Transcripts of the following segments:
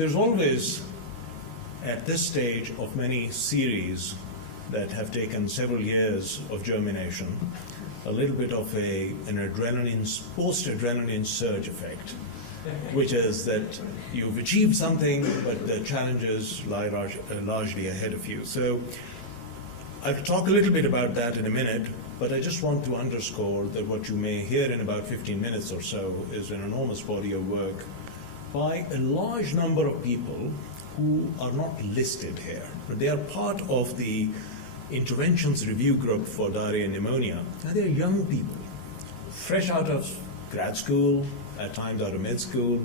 There's always, at this stage of many series that have taken several years of germination, a little bit of an post-adrenaline surge effect, which is that you've achieved something, but the challenges lie largely ahead of you. So I'll talk a little bit about that in a minute, but I just want to underscore that what you may hear in about 15 minutes or so is an enormous body of work by a large number of people who are not listed here, but they are part of the interventions review group for diarrhea and pneumonia. And they're young people, fresh out of grad school, at times out of med school,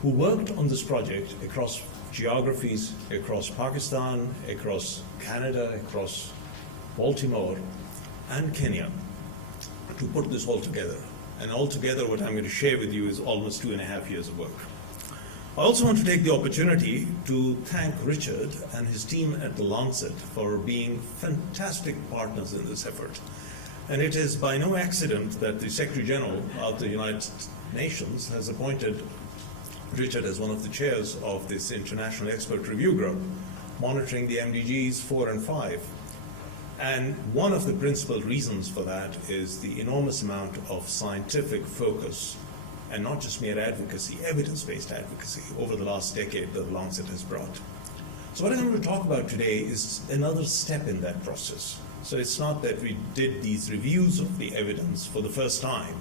who worked on this project across geographies, across Pakistan, across Canada, across Baltimore, and Kenya, to put this all together. And altogether, what I'm going to share with you is almost 2.5 years of work. I also want to take the opportunity to thank Richard and his team at the Lancet for being fantastic partners in this effort. And it is by no accident that the Secretary General of the United Nations has appointed Richard as one of the chairs of this International Expert Review Group, monitoring the MDGs 4 and 5. And one of the principal reasons for that is the enormous amount of scientific focus, and not just mere advocacy, evidence-based advocacy, over the last decade that the Lancet has brought. So what I'm going to talk about today is another step in that process. So it's not that we did these reviews of the evidence for the first time.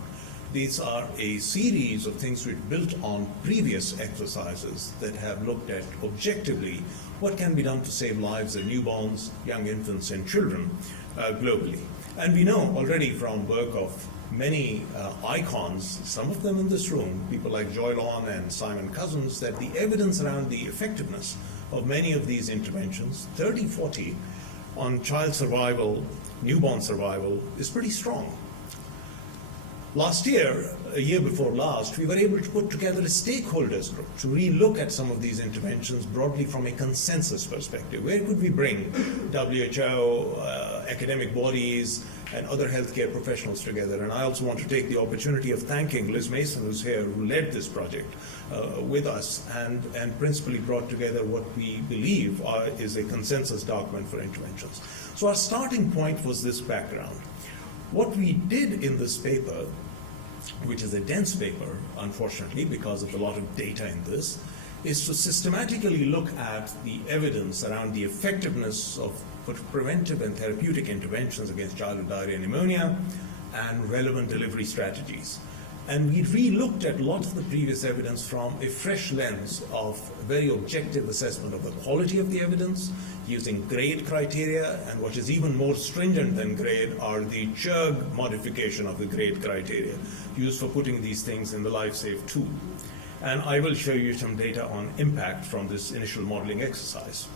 These are a series of things we built on previous exercises that have looked at objectively what can be done to save lives of newborns, young infants, and children globally. And we know already from work of many icons, some of them in this room, people like Joy Lawn and Simon Cousins, that the evidence around the effectiveness of many of these interventions, 30, 40, on child survival, newborn survival, is pretty strong. Last year, a year before last, we were able to put together a stakeholders group to re-look at some of these interventions broadly from a consensus perspective. Where could we bring WHO, academic bodies, and other healthcare professionals together? And I also want to take the opportunity of thanking Liz Mason, who's here, who led this project with us and principally brought together what we believe is a consensus document for interventions. So our starting point was this background. What we did in this paper, which is a dense paper, unfortunately, because of a lot of data in this, is to systematically look at the evidence around the effectiveness of preventive and therapeutic interventions against childhood diarrhea and pneumonia and relevant delivery strategies. And we re-looked at a lot of the previous evidence from a fresh lens of very objective assessment of the quality of the evidence, using grade criteria, and what is even more stringent than grade are the CHIRG modification of the grade criteria used for putting these things in the LifeSafe tool. And I will show you some data on impact from this initial modeling exercise.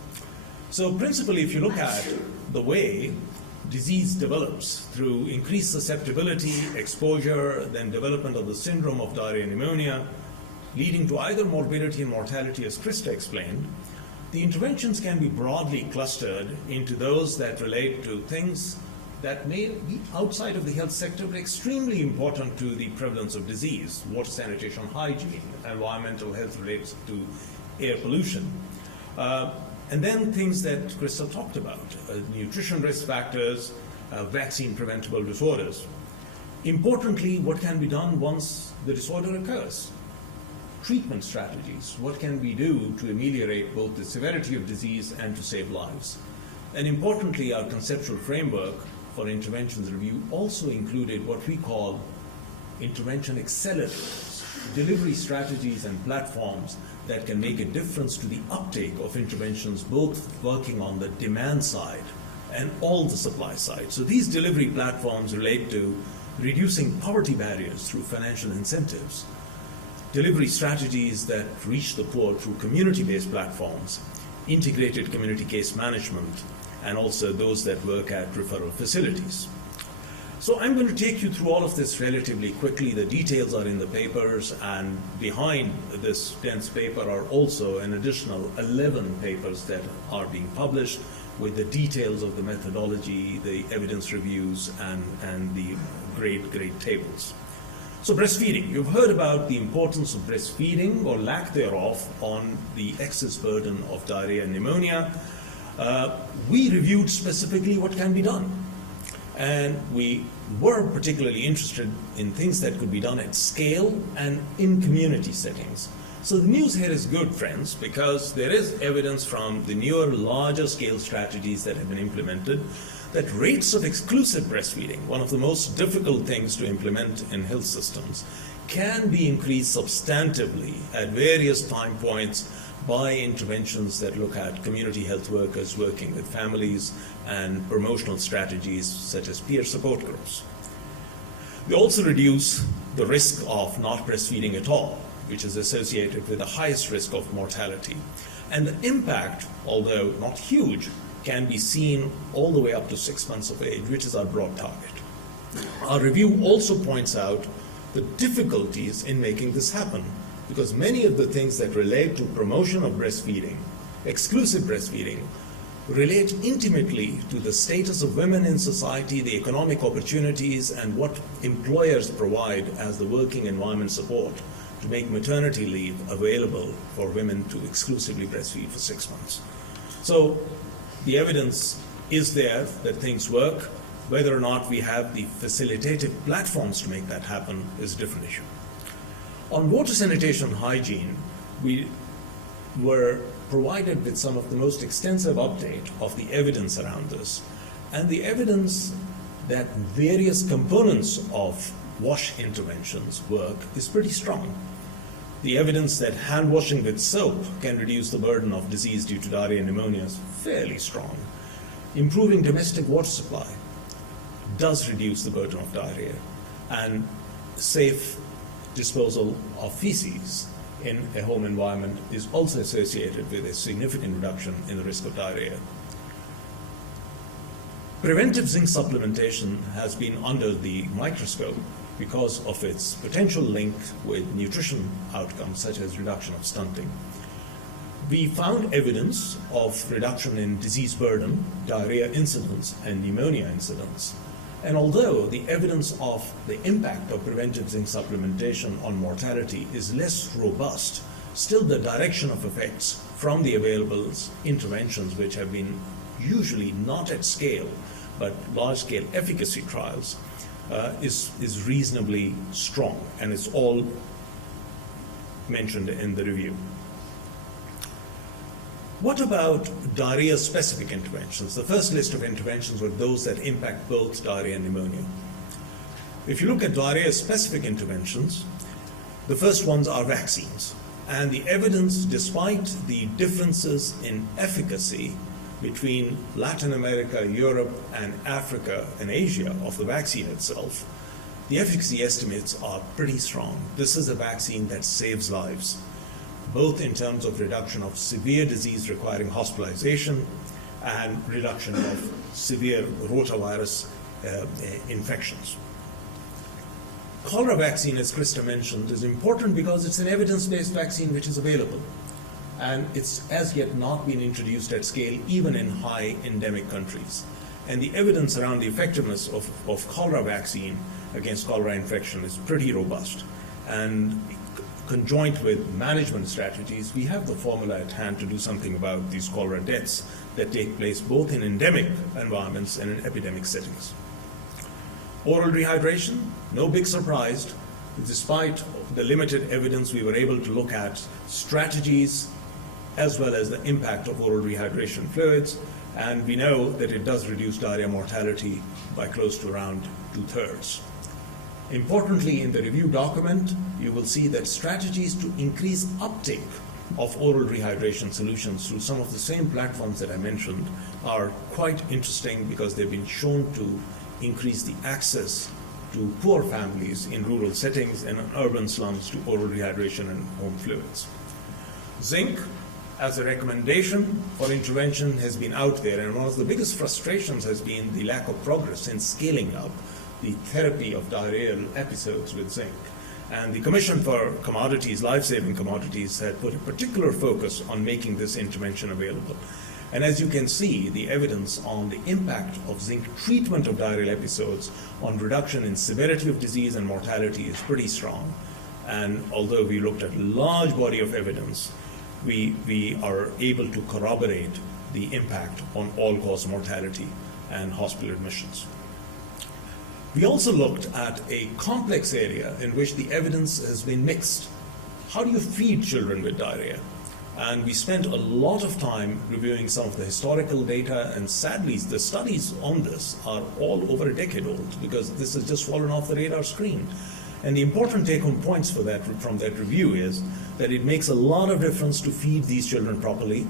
So principally, if you look at the way disease develops through increased susceptibility, exposure, then development of the syndrome of diarrhea and pneumonia, leading to either morbidity and mortality, as Krista explained, the interventions can be broadly clustered into those that relate to things that may be outside of the health sector, but extremely important to the prevalence of disease: water, sanitation, hygiene, environmental health relates to air pollution. And then things that Krista talked about, nutrition risk factors, vaccine preventable disorders. Importantly, what can be done once the disorder occurs? Treatment strategies. What can we do to ameliorate both the severity of disease and to save lives? And importantly, our conceptual framework for interventions review also included what we call intervention accelerators, delivery strategies and platforms that can make a difference to the uptake of interventions, both working on the demand side and all the supply side. So these delivery platforms relate to reducing poverty barriers through financial incentives, delivery strategies that reach the poor through community-based platforms, integrated community case management, and also those that work at referral facilities. So I'm going to take you through all of this relatively quickly. The details are in the papers, and behind this dense paper are also an additional 11 papers that are being published with the details of the methodology, the evidence reviews, and the grade tables. So breastfeeding, you've heard about the importance of breastfeeding or lack thereof on the excess burden of diarrhea and pneumonia. We reviewed specifically what can be done. And we were particularly interested in things that could be done at scale and in community settings. So the news here is good, friends, because there is evidence from the newer, larger scale strategies that have been implemented that rates of exclusive breastfeeding, one of the most difficult things to implement in health systems, can be increased substantively at various time points by interventions that look at community health workers working with families and promotional strategies such as peer support groups. They also reduce the risk of not breastfeeding at all, which is associated with the highest risk of mortality. And the impact, although not huge, can be seen all the way up to 6 months of age, which is our broad target. Our review also points out the difficulties in making this happen, because many of the things that relate to promotion of breastfeeding, exclusive breastfeeding, relate intimately to the status of women in society, the economic opportunities, and what employers provide as the working environment support to make maternity leave available for women to exclusively breastfeed for 6 months. So the evidence is there that things work. Whether or not we have the facilitative platforms to make that happen is a different issue. On water sanitation hygiene, we were provided with some of the most extensive update of the evidence around this. And the evidence that various components of wash interventions work is pretty strong. The evidence that hand washing with soap can reduce the burden of disease due to diarrhea and pneumonia is fairly strong. Improving domestic water supply does reduce the burden of diarrhea, and safe disposal of feces in a home environment is also associated with a significant reduction in the risk of diarrhea. Preventive zinc supplementation has been under the microscope because of its potential link with nutrition outcomes such as reduction of stunting. We found evidence of reduction in disease burden, diarrhea incidence, and pneumonia incidence. And although the evidence of the impact of preventive zinc supplementation on mortality is less robust, still the direction of effects from the available interventions, which have been usually not at scale, but large-scale efficacy trials, is reasonably strong, and it's all mentioned in the review. What about diarrhea-specific interventions? The first list of interventions were those that impact both diarrhea and pneumonia. If you look at diarrhea-specific interventions, the first ones are vaccines. And the evidence, despite the differences in efficacy between Latin America, Europe, and Africa and Asia of the vaccine itself, the efficacy estimates are pretty strong. This is a vaccine that saves lives, both in terms of reduction of severe disease requiring hospitalization and reduction of severe rotavirus infections. Cholera vaccine, as Krista mentioned, is important because it's an evidence-based vaccine which is available. And it's as yet not been introduced at scale, even in high endemic countries. And the evidence around the effectiveness of cholera vaccine against cholera infection is pretty robust. And conjoint with management strategies, we have the formula at hand to do something about these cholera deaths that take place both in endemic environments and in epidemic settings. Oral rehydration, no big surprise. Despite the limited evidence, we were able to look at strategies as well as the impact of oral rehydration fluids, and we know that it does reduce diarrhea mortality by close to around 2/3. Importantly, in the review document, you will see that strategies to increase uptake of oral rehydration solutions through some of the same platforms that I mentioned are quite interesting because they've been shown to increase the access to poor families in rural settings and in urban slums to oral rehydration and home fluids. Zinc, as a recommendation for intervention, has been out there, and one of the biggest frustrations has been the lack of progress in scaling up the therapy of diarrheal episodes with zinc. And the Commission for Commodities, Life-Saving Commodities, had put a particular focus on making this intervention available. And as you can see, the evidence on the impact of zinc treatment of diarrheal episodes on reduction in severity of disease and mortality is pretty strong. And although we looked at a large body of evidence, we are able to corroborate the impact on all-cause mortality and hospital admissions. We also looked at a complex area in which the evidence has been mixed. How do you feed children with diarrhea? And we spent a lot of time reviewing some of the historical data, and sadly, the studies on this are all over a decade old because this has just fallen off the radar screen. And the important take-home points for that, from that review, is that it makes a lot of difference to feed these children properly,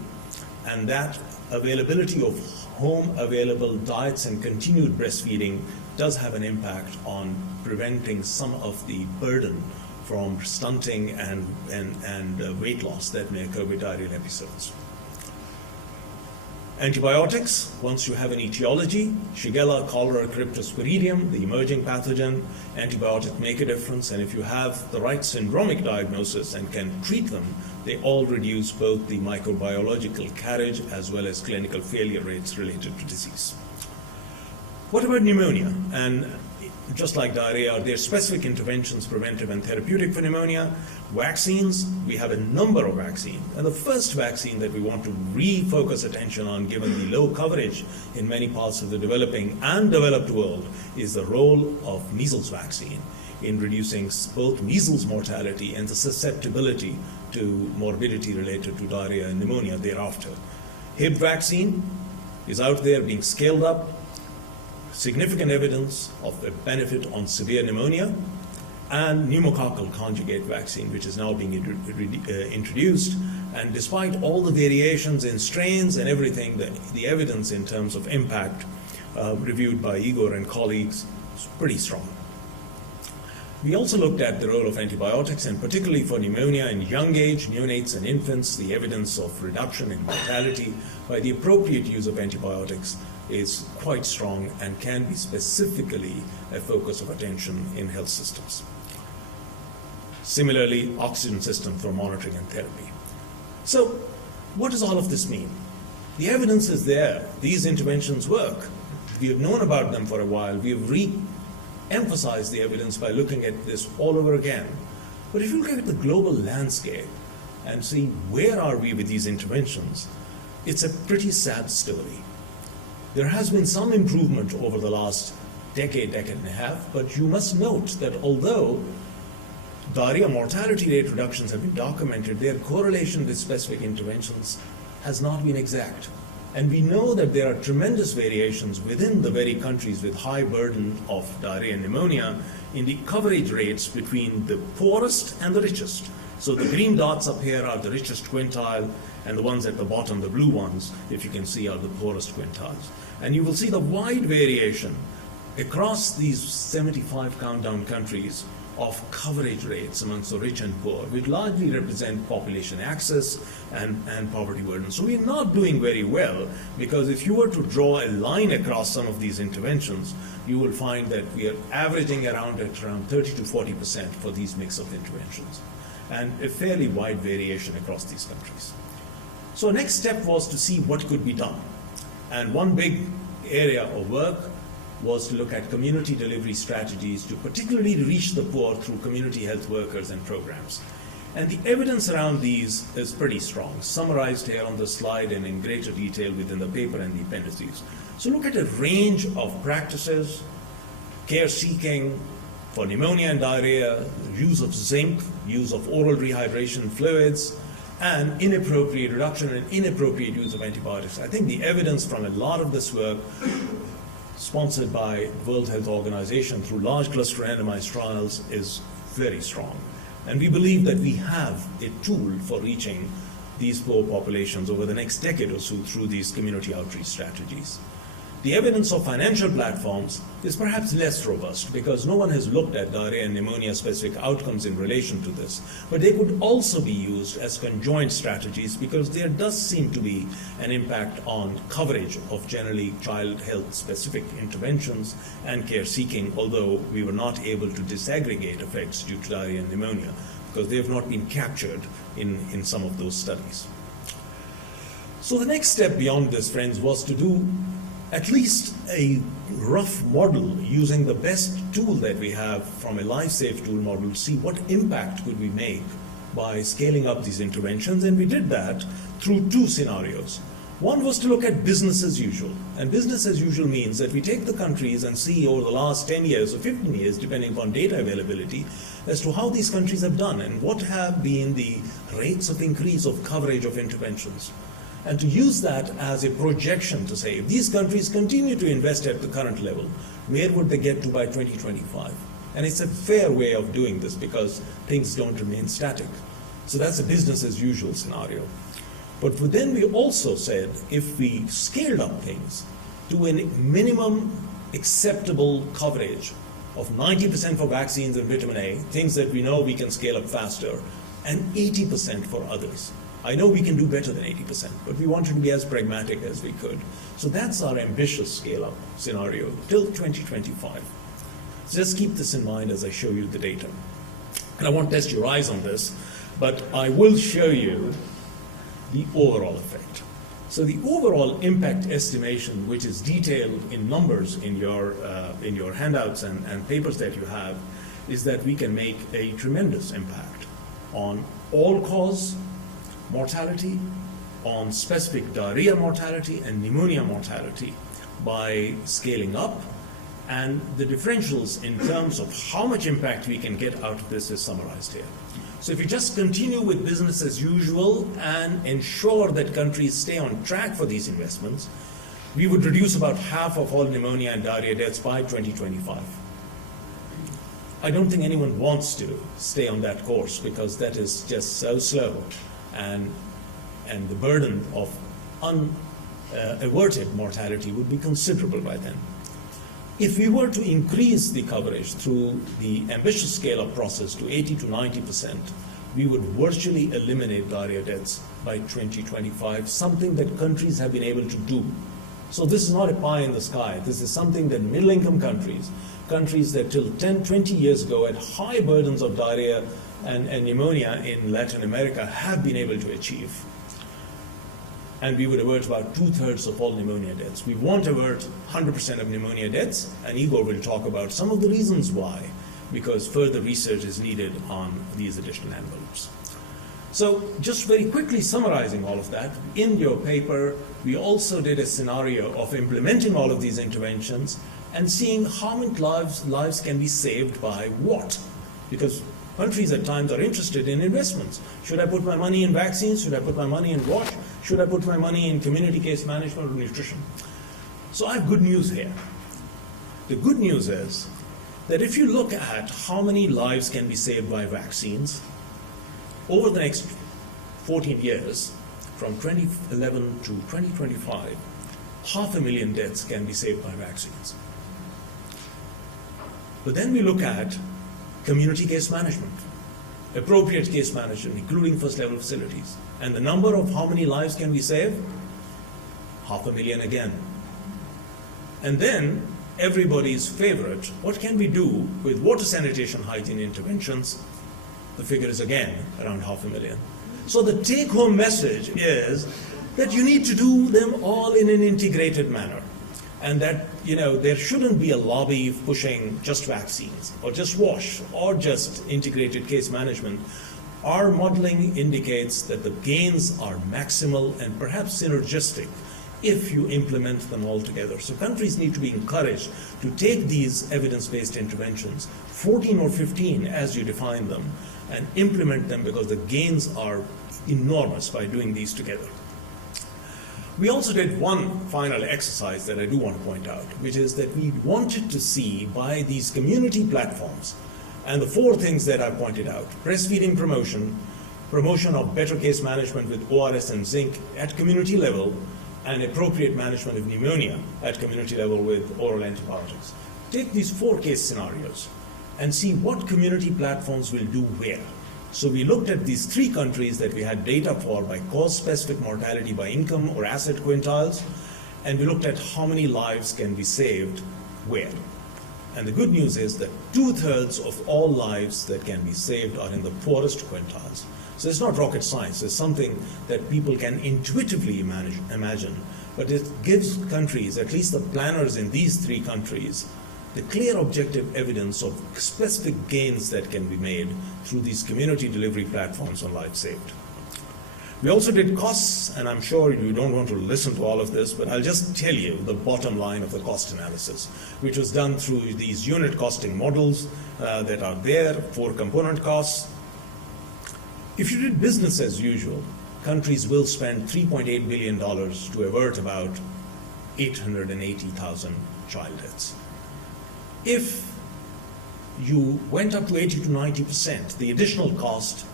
and that availability of home-available diets and continued breastfeeding does have an impact on preventing some of the burden from stunting and weight loss that may occur with diarrheal episodes. Antibiotics, once you have an etiology, Shigella, cholera, cryptosporidium, the emerging pathogen, antibiotics make a difference, and if you have the right syndromic diagnosis and can treat them, they all reduce both the microbiological carriage as well as clinical failure rates related to disease. What about pneumonia? And just like diarrhea, are there specific interventions, preventive and therapeutic for pneumonia? Vaccines, we have a number of vaccines. And the first vaccine that we want to refocus attention on, given the low coverage in many parts of the developing and developed world, is the role of measles vaccine in reducing both measles mortality and the susceptibility to morbidity related to diarrhea and pneumonia thereafter. Hib vaccine is out there being scaled up. Significant evidence of a benefit on severe pneumonia, and pneumococcal conjugate vaccine, which is now being introduced. And despite all the variations in strains and everything, the evidence in terms of impact reviewed by Igor and colleagues is pretty strong. We also looked at the role of antibiotics, and particularly for pneumonia in young age, neonates and infants, the evidence of reduction in mortality by the appropriate use of antibiotics is quite strong and can be specifically a focus of attention in health systems. Similarly, oxygen system for monitoring and therapy. So what does all of this mean? The evidence is there. These interventions work. We have known about them for a while. We have re-emphasized the evidence by looking at this all over again. But if you look at the global landscape and see where are we with these interventions, it's a pretty sad story. There has been some improvement over the last decade and a half, but you must note that although diarrhea mortality rate reductions have been documented, their correlation with specific interventions has not been exact. And we know that there are tremendous variations within the very countries with high burden of diarrhea and pneumonia in the coverage rates between the poorest and the richest. So the green dots up here are the richest quintile, and the ones at the bottom, the blue ones, if you can see, are the poorest quintiles. And you will see the wide variation across these 75 countdown countries of coverage rates amongst the rich and poor, which largely represent population access and poverty burden. So we're not doing very well, because if you were to draw a line across some of these interventions, you will find that we are averaging around 30 to 40% for these mix of interventions, and a fairly wide variation across these countries. So next step was to see what could be done. And one big area of work was to look at community delivery strategies to particularly reach the poor through community health workers and programs. And the evidence around these is pretty strong, summarized here on the slide and in greater detail within the paper and the appendices. So look at a range of practices, care seeking for pneumonia and diarrhea, use of zinc, use of oral rehydration fluids, and inappropriate reduction and inappropriate use of antibiotics. I think the evidence from a lot of this work, sponsored by the World Health Organization through large cluster randomized trials, is very strong. And we believe that we have a tool for reaching these poor populations over the next decade or so through these community outreach strategies. The evidence of financial platforms is perhaps less robust, because no one has looked at diarrhea and pneumonia specific outcomes in relation to this, but they could also be used as conjoint strategies, because there does seem to be an impact on coverage of generally child health specific interventions and care seeking, although we were not able to disaggregate effects due to diarrhea and pneumonia, because they have not been captured in some of those studies. So the next step beyond this, friends, was to do at least a rough model using the best tool that we have from a LifeSafe tool model to see what impact could we make by scaling up these interventions. And we did that through two scenarios. One was to look at business as usual. And business as usual means that we take the countries and see over the last 10 years or 15 years, depending upon data availability, as to how these countries have done and what have been the rates of increase of coverage of interventions. And to use that as a projection to say, if these countries continue to invest at the current level, where would they get to by 2025? And it's a fair way of doing this because things don't remain static. So that's a business as usual scenario. But then we also said, if we scaled up things to a minimum acceptable coverage of 90% for vaccines and vitamin A, things that we know we can scale up faster, and 80% for others. I know we can do better than 80%, but we wanted to be as pragmatic as we could. So that's our ambitious scale-up scenario till 2025. So just keep this in mind as I show you the data. And I won't test your eyes on this, but I will show you the overall effect. So the overall impact estimation, which is detailed in numbers in your handouts and papers that you have, is that we can make a tremendous impact on all-cause mortality, on specific diarrhea mortality and pneumonia mortality by scaling up, and the differentials in terms of how much impact we can get out of this is summarized here. So if you just continue with business as usual and ensure that countries stay on track for these investments, we would reduce about half of all pneumonia and diarrhea deaths by 2025. I don't think anyone wants to stay on that course because that is just so slow, and the burden of unaverted mortality would be considerable by then. If we were to increase the coverage through the ambitious scale-up process to 80 to 90%, we would virtually eliminate diarrhea deaths by 2025, something that countries have been able to do. So this is not a pie in the sky. This is something that middle-income countries that till 10, 20 years ago had high burdens of diarrhea and pneumonia in Latin America have been able to achieve. And we would avert about 2/3 of all pneumonia deaths. We won't avert 100% of pneumonia deaths, and Igor will talk about some of the reasons why, because further research is needed on these additional envelopes. So just very quickly summarizing all of that, in your paper, we also did a scenario of implementing all of these interventions and seeing how many lives can be saved by what. Because countries at times are interested in investments. Should I put my money in vaccines? Should I put my money in WASH? Should I put my money in community case management or nutrition? So I have good news here. The good news is that if you look at how many lives can be saved by vaccines, over the next 14 years, from 2011 to 2025, 500,000 deaths can be saved by vaccines. But then we look at community case management, appropriate case management, including first-level facilities. And the number of how many lives can we save? 500,000 again. And then everybody's favorite, what can we do with water sanitation hygiene interventions? The figure is again around 500,000. So the take-home message is that you need to do them all in an integrated manner. And that, there shouldn't be a lobby pushing just vaccines or just WASH or just integrated case management. Our modeling indicates that the gains are maximal and perhaps synergistic if you implement them all together. So countries need to be encouraged to take these evidence-based interventions, 14 or 15 as you define them, and implement them because the gains are enormous by doing these together. We also did one final exercise that I do want to point out, which is that we wanted to see by these community platforms, and the 4 things that I pointed out: breastfeeding promotion of better case management with ORS and zinc at community level, and appropriate management of pneumonia at community level with oral antibiotics. Take these 4 case scenarios and see what community platforms will do where. So we looked at these 3 countries that we had data for by cause-specific mortality by income or asset quintiles, and we looked at how many lives can be saved where. And the good news is that 2/3 of all lives that can be saved are in the poorest quintiles. So it's not rocket science. It's something that people can intuitively imagine. But it gives countries, at least the planners in these 3 countries, the clear objective evidence of specific gains that can be made through these community delivery platforms on Lives Saved. We also did costs, and I'm sure you don't want to listen to all of this, but I'll just tell you the bottom line of the cost analysis, which was done through these unit costing models that are there, 4 component costs. If you did business as usual, countries will spend $3.8 billion to avert about 880,000 child deaths. If you went up to 80 to 90%, the additional cost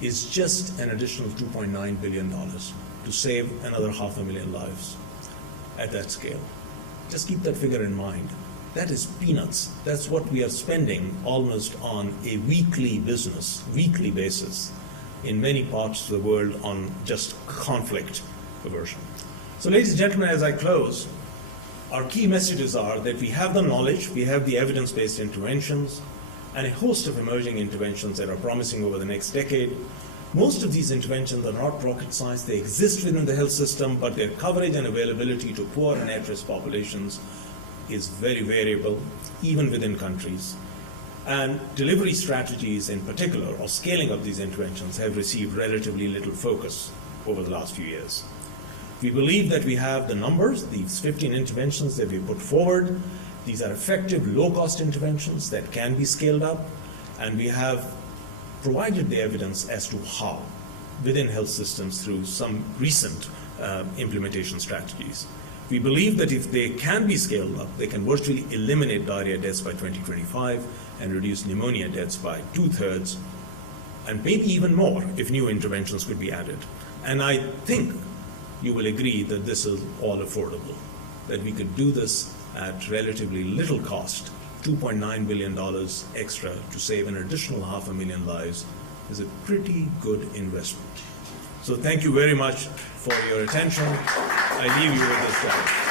is just an additional $2.9 billion to save another 500,000 lives at that scale. Just keep that figure in mind. That is peanuts. That's what we are spending almost on a weekly basis in many parts of the world on just conflict aversion. So ladies and gentlemen, as I close, our key messages are that we have the knowledge, we have the evidence-based interventions, and a host of emerging interventions that are promising over the next decade. Most of these interventions are not rocket science. They exist within the health system, but their coverage and availability to poor and at-risk populations is very variable, even within countries. And delivery strategies in particular, or scaling of these interventions, have received relatively little focus over the last few years. We believe that we have the numbers, these 15 interventions that we put forward. These are effective, low-cost interventions that can be scaled up, and we have provided the evidence as to how within health systems through some recent implementation strategies. We believe that if they can be scaled up, they can virtually eliminate diarrhea deaths by 2025 and reduce pneumonia deaths by 2/3, and maybe even more if new interventions could be added. And I think you will agree that this is all affordable, that we could do this at relatively little cost. $2.9 billion extra to save an additional 500,000 lives is a pretty good investment. So thank you very much for your attention. I leave you with this slide.